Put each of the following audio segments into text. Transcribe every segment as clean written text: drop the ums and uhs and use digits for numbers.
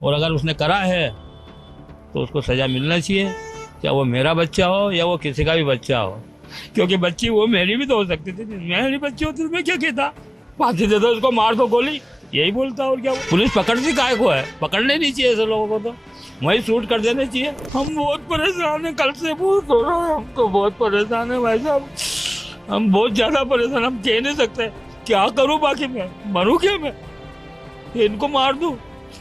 और अगर उसने करा है तो उसको सजा मिलना चाहिए, चाहे वो मेरा बच्चा हो या वो किसी का भी बच्चा हो, क्योंकि बच्ची वो मेरी भी तो हो सकती थी। मेरी बच्ची होती तो मैं क्या कहता, फांसी दे दो उसको, मार दो गोली, यही बोलता। और क्या पुलिस पकड़ती काहे को है? पकड़ने नहीं चाहिए ऐसे लोगों को, तो वही शूट कर देने चाहिए। हम बहुत परेशान है, कल से बहुत हो रहा है, हम तो बहुत परेशान है भाई साहब, हम बहुत ज्यादा परेशान। हम कह नहीं सकते क्या करूं, बाकी मैं मरूं क्या, मैं इनको मार दूं,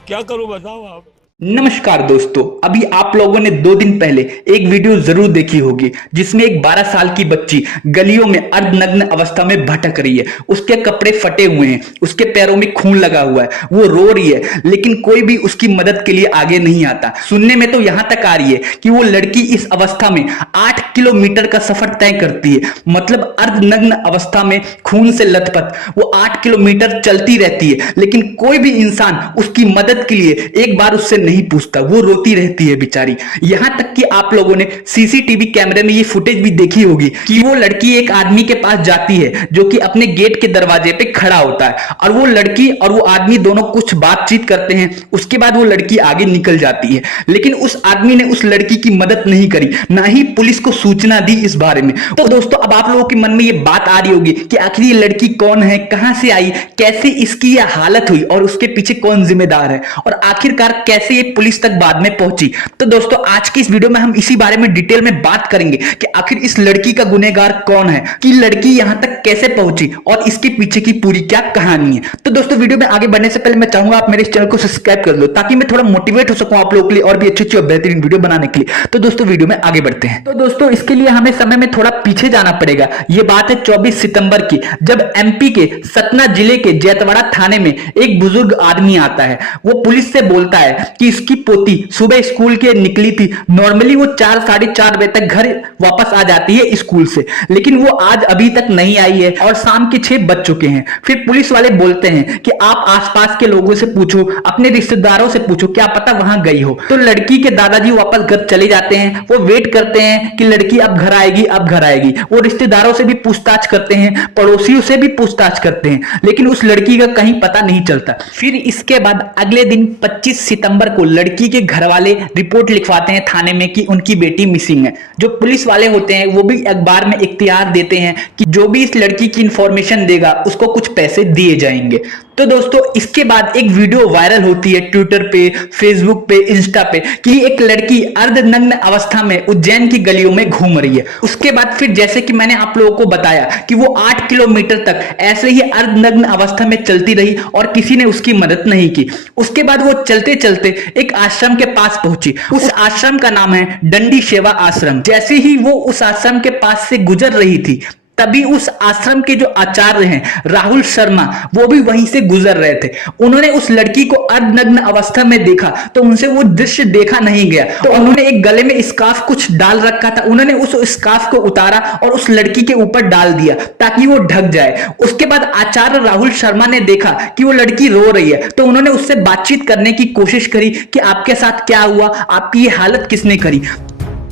क्या करूं बताओ आप। नमस्कार दोस्तों, अभी आप लोगों ने 2 दिन पहले एक वीडियो जरूर देखी होगी जिसमें एक 12 साल की बच्ची गलियों में अर्धनग्न अवस्था में भटक रही है। उसके कपड़े फटे हुए हैं, उसके पैरों में खून लगा हुआ है, वो रो रही है, लेकिन कोई भी उसकी मदद के लिए आगे नहीं आता। सुनने में तो यहां तक आ रही है कि वो लड़की इस अवस्था में 8 किलोमीटर का सफर तय करती है। मतलब अर्धनग्न अवस्था में खून से लथपथ वो 8 किलोमीटर चलती रहती है, लेकिन कोई भी इंसान उसकी मदद के लिए एक बार उससे नहीं पूछता। वो रोती रहती है बेचारी। यहां तक कि आप लोगों ने सीसीटीवी कैमरे में ये फुटेज भी देखी होगी कि वो लड़की एक आदमी के पास जाती है जो कि अपने गेट के दरवाजे पे खड़ा होता है, और वो लड़की और वो आदमी दोनों कुछ बातचीत करते हैं। उसके बाद वो लड़की आगे निकल जाती है, लेकिन उस आदमी ने उस लड़की की मदद नहीं करी, ना ही पुलिस को सूचना दी इस बारे में। तो दोस्तों, अब आप लोगों के मन में ये बात आ रही होगी कि आखिर ये लड़की कौन है, कहां से आई, कैसे इसकी यह हालत हुई और उसके पीछे कौन जिम्मेदार है, और आखिरकार कैसे ये पुलिस तक बाद में पहुंची। तो दोस्तों, आज की इस वीडियो में हम इसी बारे में डिटेल में बात करेंगे कि आखिर इस लड़की का गुनहगार कौन है, कि लड़की यहां तक कैसे पहुंची और इसके पीछे की पूरी क्या कहानी है। तो दोस्तों, वीडियो में आगे बढ़ने से पहले मैं चाहूंगा आप मेरे इस चैनल को सब्सक्राइब कर लो, ताकि मैं थोड़ा मोटिवेट हो सकूं आप लोगों के लिए और भी अच्छी और बेहतरीन वीडियो बनाने के लिए। तो दोस्तों, वीडियो में आगे बढ़ते हैं। तो दोस्तों, इसके लिए हमें समय में थोड़ा पीछे जाना पड़ेगा। यह बात है 24 सितंबर की, जब एमपी के सतना जिले के जैतवाड़ा थाने में एक बुजुर्ग आदमी आता है। वो पुलिस से बोलता है कि इसकी पोती सुबह स्कूल के निकली थी। नॉर्मली वो 4 साढ़े 4 बजे तक घर वापस आ जाती है स्कूल से, लेकिन वो आज अभी तक नहीं आई है और शाम के 6 बज चुके हैं। फिर पुलिस वाले बोलते हैं कि आप आसपास के लोगों से पूछो, अपने रिश्तेदारों से पूछो, क्या पता वहां गई हो। तो लड़की के दादाजी वापस घर चले जाते हैं। वो वेट करते हैं कि लड़की अब घर आएगी, अब घर आएगी। वो रिश्तेदारों से भी पूछताछ करते हैं, पड़ोसियों से भी पूछताछ करते हैं, लेकिन उस लड़की का कहीं पता नहीं चलता। फिर इसके बाद अगले दिन 25 सितंबर को लड़की के घर वाले रिपोर्ट लिखवाते हैं थाने में कि उनकी बेटी मिसिंग है। जो पुलिस वाले होते हैं वो भी अखबार में इख्तियार देते हैं कि जो भी इस लड़की की इंफॉर्मेशन देगा उसको कुछ पैसे दिए जाएंगे। तो दोस्तों, इसके बाद एक वीडियो वायरल होती है ट्विटर पे, फेसबुक पे, इंस्टा पे, कि एक लड़की अर्धनग्न अवस्था में उज्जैन की गलियों में घूम रही है। उसके बाद फिर जैसे कि मैंने आप लोगों को बताया कि वो 8 किलोमीटर तक ऐसे ही अर्धनग्न अवस्था में चलती रही और किसी ने उसकी मदद नहीं की। उसके बाद वो चलते चलते एक आश्रम के पास पहुंची। उस आश्रम का नाम है डंडी सेवा आश्रम। जैसे ही वो उस आश्रम के पास से गुजर रही थी, तभी उस आश्रम के जो आचार्य हैं राहुल शर्मा, वो भी वहीं से गुजर रहे थे। उन्होंने उस लड़की को अर्धनग्न अवस्था में देखा तो उनसे वो दृश्य देखा नहीं गया। तो उन्होंने एक गले में स्कार्फ कुछ डाल रखा था, उन्होंने उस स्कार्फ को उतारा और उस लड़की के ऊपर डाल दिया ताकि वो ढक जाए। उसके बाद आचार्य राहुल शर्मा ने देखा कि वो लड़की रो रही है, तो उन्होंने उससे बातचीत करने की कोशिश करी कि आपके साथ क्या हुआ, आपकी ये हालत किसने करी।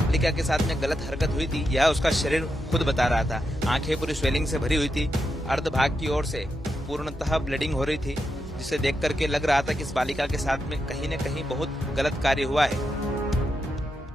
बालिका के साथ में गलत हरकत हुई थी, यह उसका शरीर खुद बता रहा था। आंखें पूरी स्वेलिंग से भरी हुई थी, अर्ध भाग की ओर से पूर्णतः ब्लीडिंग हो रही थी, जिसे देख करके लग रहा था कि इस बालिका के साथ में कहीं न कहीं बहुत गलत कार्य हुआ है।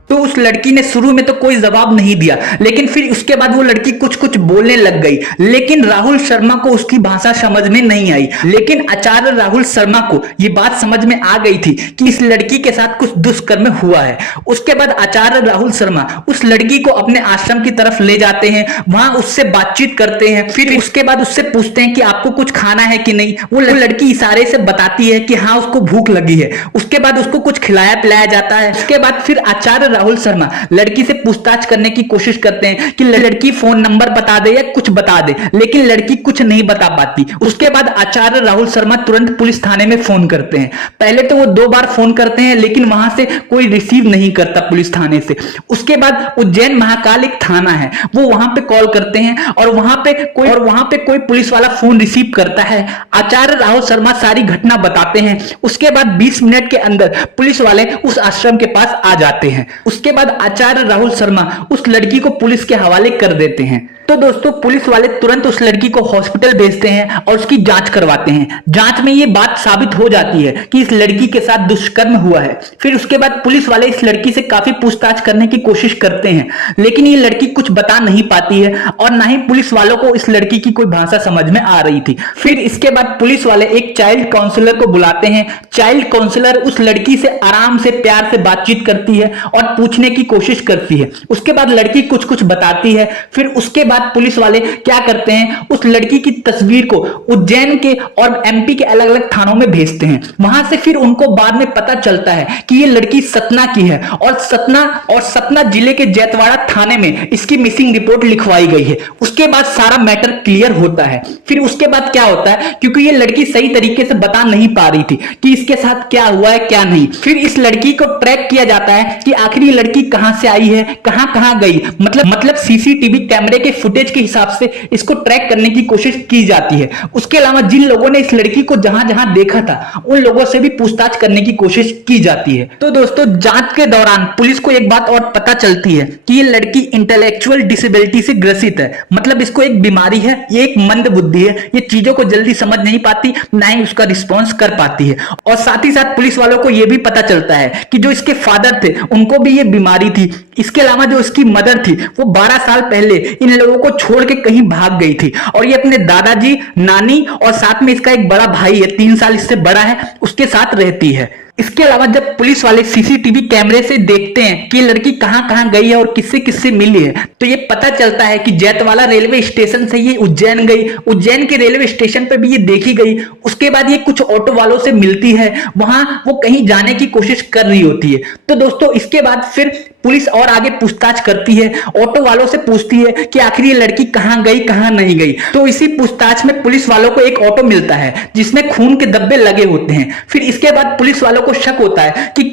तो उस लड़की ने शुरू में तो कोई जवाब नहीं दिया, लेकिन फिर उसके बाद वो लड़की कुछ कुछ बोलने लग गई, लेकिन राहुल शर्मा को उसकी भाषा समझ में नहीं आई। लेकिन आचार्य राहुल शर्मा को ये बात समझ में आ गई थी कि इस लड़की के साथ कुछ दुष्कर्म हुआ है। उसके बाद आचार्य राहुल शर्मा उस लड़की को अपने आश्रम की तरफ ले जाते हैं, वहां उससे बातचीत करते हैं। फिर उसके बाद उससे पूछते हैं कि आपको कुछ खाना है कि नहीं। वो लड़की इशारे से बताती है कि हाँ, उसको भूख लगी है। उसके बाद उसको कुछ खिलाया पिलाया जाता है। उसके बाद फिर आचार्य राहुल शर्मा लड़की से पूछताछ करने की कोशिश करते हैं कि लड़की फोन नंबर बता दे या कुछ बता दे, लेकिन लड़की कुछ नहीं बता पाती। उसके बाद आचार्य राहुल शर्मा तुरंत पुलिस थाने में फोन करते हैं। पहले तो वो 2 बार फोन करते हैं, लेकिन वहां से कोई रिसीव नहीं करता पुलिस थाने से। उसके बाद उज्जैन महाकाल एक थाना है, वो वहां पे कॉल करते हैं और वहां पे कोई पुलिस वाला फोन रिसीव करता है। आचार्य राहुल शर्मा सारी घटना बताते हैं। उसके बाद 20 मिनट के अंदर पुलिस वाले उस आश्रम के पास आ जाते हैं। उसके बाद आचार्य राहुल शर्मा उस लड़की को पुलिस के हवाले कर देते हैं। तो दोस्तों पुलिस वाले तुरंत उस लड़की को हॉस्पिटल भेजते हैं और उसकी जांच करवाते हैं। जांच में ये बात साबित हो जाती है कि इस लड़की के साथ दुष्कर्म हुआ है। फिर उसके बाद पुलिस वाले इस लड़की से काफी पूछताछ करने की कोशिश करते हैं, लेकिन ये लड़की कुछ बता नहीं पाती है और ना ही पुलिस वालों को इस लड़की की कोई भाषा समझ में आ रही थी। फिर इसके बाद पुलिस वाले एक चाइल्ड काउंसलर को बुलाते हैं। चाइल्ड काउंसलर उस लड़की से आराम से प्यार से बातचीत करती है और पूछने की कोशिश करती है। उसके बाद लड़की कुछ कुछ बताती है। फिर उसके बाद पुलिस वाले क्या करते हैं, उस लड़की की तस्वीर को उज्जैन के और एमपी के अलग अलग थानों में भेजते हैं। वहां से फिर उनको बाद में पता चलता है कि ये लड़की सतना की है और सतना जिले के जैतवाड़ा थाने में इसकी मिसिंग रिपोर्ट लिखवाई गई है। उसके बाद सारा मैटर क्लियर होता है। फिर उसके बाद क्या होता है, क्योंकि ये लड़की सही तरीके से बता नहीं पा रही थी कि इसके साथ क्या हुआ है क्या नहीं, फिर इस लड़की को ट्रैक किया जाता है कि आखिर ये लड़की कहां से आई है, कहां कहां गई। मतलब सीसीटीवी कैमरे के फुटेज के हिसाब से इसको ट्रैक करने की कोशिश की जाती है। उसके अलावा जिन लोगों ने इस लड़की को जहां जहां देखा था उन लोगों से भी पूछताछ करने की कोशिश की जाती है। तो दोस्तों जांच के दौरान पुलिस को एक बात और पता चलती है कि ये लड़की इंटेलेक्चुअल डिसेबिलिटी से ग्रसित है। मतलब इसको एक बीमारी है, ये एक मंद बुद्धि है, ये चीजों को जल्दी समझ नहीं पाती, ना ही उसका रिस्पॉन्स कर पाती है। और साथ ही साथ पुलिस वालों को यह भी पता चलता है कि जो इसके फादर थे उनको भी ये बीमारी थी। इसके अलावा जो इसकी मदर थी वो 12 साल पहले इन लोगों को छोड़ के कहीं भाग गई थी और ये अपने दादाजी, नानी और साथ में इसका एक बड़ा भाई है, 3 साल इससे बड़ा है, उसके साथ रहती है। इसके अलावा जब पुलिस वाले सीसीटीवी कैमरे से देखते हैं कि लड़की कहां कहां गई है और किससे किससे मिली है, तो ये पता चलता है कि जैतवाड़ा रेलवे स्टेशन से ये उज्जैन गई, उज्जैन के रेलवे स्टेशन पर भी ये देखी गई। उसके बाद ये कुछ ऑटो वालों से मिलती है, वहां वो कहीं जाने की कोशिश कर रही होती है। तो दोस्तों इसके बाद फिर पुलिस और आगे पूछताछ करती है, ऑटो वालों से पूछती है कि आखिर ये लड़की कहां गई कहां नहीं गई। तो इसी पूछताछ में पुलिस वालों को एक ऑटो मिलता है जिसमें खून के धब्बे लगे होते हैं। फिर इसके बाद पुलिस वालों को शक होता है कि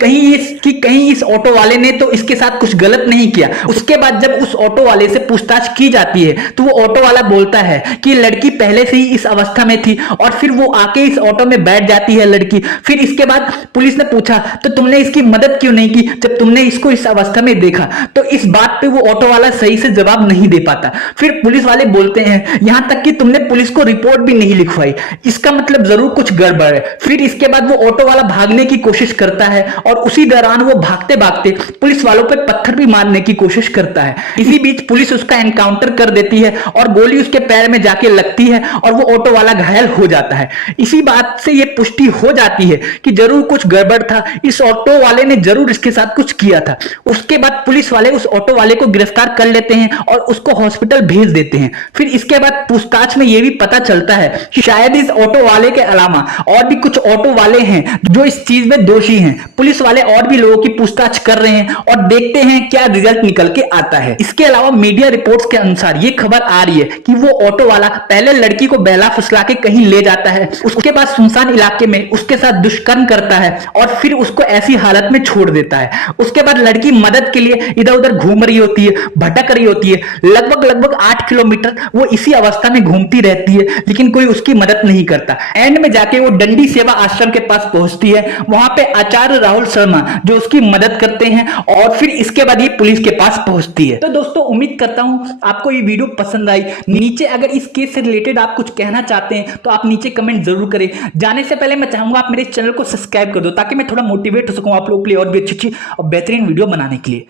कहीं इस ऑटो वाले ने तो इसके साथ कुछ गलत नहीं किया। उसके बाद जब उस ऑटो वाले से पूछताछ की जाती है तो वो ऑटो वाला बोलता है कि लड़की पहले से ही इस अवस्था में थी और फिर वो आके इस ऑटो में बैठ जाती है लड़की। फिर इसके बाद पुलिस ने पूछा तो तुमने इसकी मदद क्यों नहीं की जब तुमने इसको इस अवस्था में देखा। तो इस बात पे वो ऑटो वाला सही से जवाब नहीं दे पाता। फिर पुलिस वाले बोलते हैं यहां तक कि तुमने पुलिस को रिपोर्ट भी नहीं लिखवाई, इसका मतलब जरूर कुछ गड़बड़ है। फिर इसके बाद वो ऑटो वाला भागने की कोशिश करता है और उसी दौरान वो भागते भागते पुलिस वालों पे पत्थर भी मारने की कोशिश करता है। इसी बीच पुलिस उसका एनकाउंटर कर देती है और गोली उसके पैर में जाके लगती है और वो ऑटो वाला घायल हो जाता है। इसी बात से ये पुष्टि हो जाती है कि जरूर कुछ गड़बड़ था, इस ऑटो वाले ने जरूर इसके साथ कुछ किया था। उसके बाद पुलिस वाले उस ऑटो वाले को गिरफ्तार कर लेते हैं और उसको हॉस्पिटल भेज देते हैं। फिर इसके बाद पूछताछ में यह भी पता चलता है कि शायद इस ऑटो वाले के अलावा और भी कुछ ऑटो वाले हैं जो इस चीज में दोषी हैं। पुलिस वाले और भी लोगों की पूछताछ कर रहे हैं और देखते हैं क्या रिजल्ट निकल के आता है। इसके अलावा मीडिया रिपोर्ट्स के अनुसार ये खबर आ रही है कि वो ऑटो वाला पहले लड़की को बहला फुसला के कहीं ले जाता है, उसके बाद सुनसान इलाके में उसके साथ दुष्कर्म करता है और फिर उसको ऐसी हालत में छोड़ देता है। उसके बाद लड़की मदद के लिए इधर उधर घूम रही होती है, भटक रही होती है। लगभग 8 किलोमीटर वो इसी अवस्था में घूमती रहती है, लेकिन कोई उसकी मदद नहीं करता। एंड में जाके वो डंडी सेवा आश्रम के पास पहुंचती है। वहां पे आचार्य राहुल शर्मा जो उसकी मदद करते हैं और फिर इसके बाद ये पुलिस के पास पहुंचती है। तो दोस्तों उम्मीद करता हूं आपको ये वीडियो पसंद आई। नीचे अगर इस केस से रिलेटेड आप कुछ कहना चाहते हैं तो आप नीचे कमेंट जरूर करें। जाने से पहले मैं चाहूंगा आप मेरे चैनल को सब्सक्राइब कर दो ताकि मैं थोड़ा मोटिवेट हो सकूं आप लोगों के लिए और भी अच्छी और बेहतरीन वीडियो बनाने के लिए।